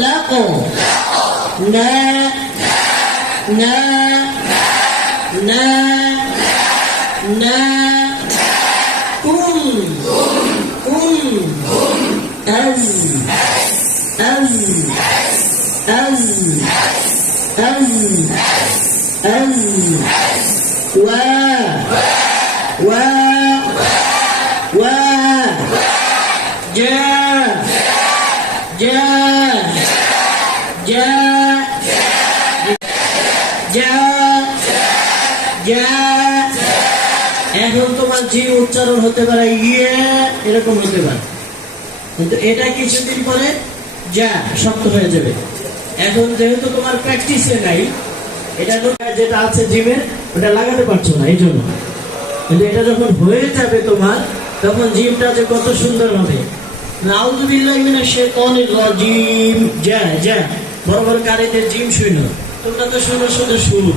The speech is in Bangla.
লাকো না না না না কুম কুম আজ আজ আজ আজ আজ ওয়া ওয়া ওয়া জা জা জা জা জা। এখন তোমার জি উচ্চারণ হতে পারে ইয়ে, এরকম হতে পারে, কিন্তু এটা কিছুদিন পরে যা শক্ত হয়ে যাবে। এখন যেহেতু তোমার প্র্যাকটিসে নাই, এটা যেটা আছে জিমের ওটা লাগাতে পারছো না, এই জন্য। কিন্তু এটা যখন হয়ে যাবে তোমার, তখন জিমটা যে কত সুন্দর হবে। নাউযু বিল্লাহি মিনাশ শাইতানির রাজিম। যা যা বড় বড় কারীদের জিম শুনো, তোমরা তো শুনো শুধু সুর।